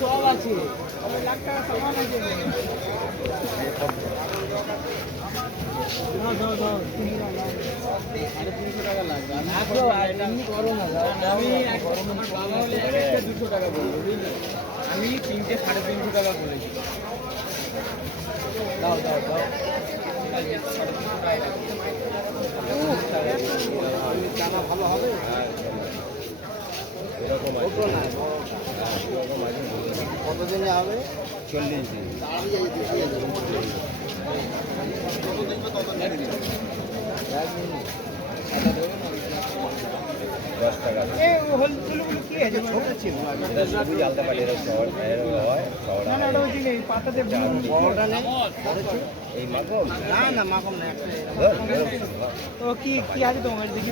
সব আছে লাখ টাকা সামান আছে। আমি দুশো টাকা বলব, বুঝলে? আমি তিনটে সাড়ে তিনশো টাকা বলেছি দাও দাও দাও। জামা ভালো হবে কতদিনে হবে? চল্লিশ দিন। এটা বড়টা নেই। এই মাকম না না মাখন না। তো কি কি আছে তোমার? দেখি।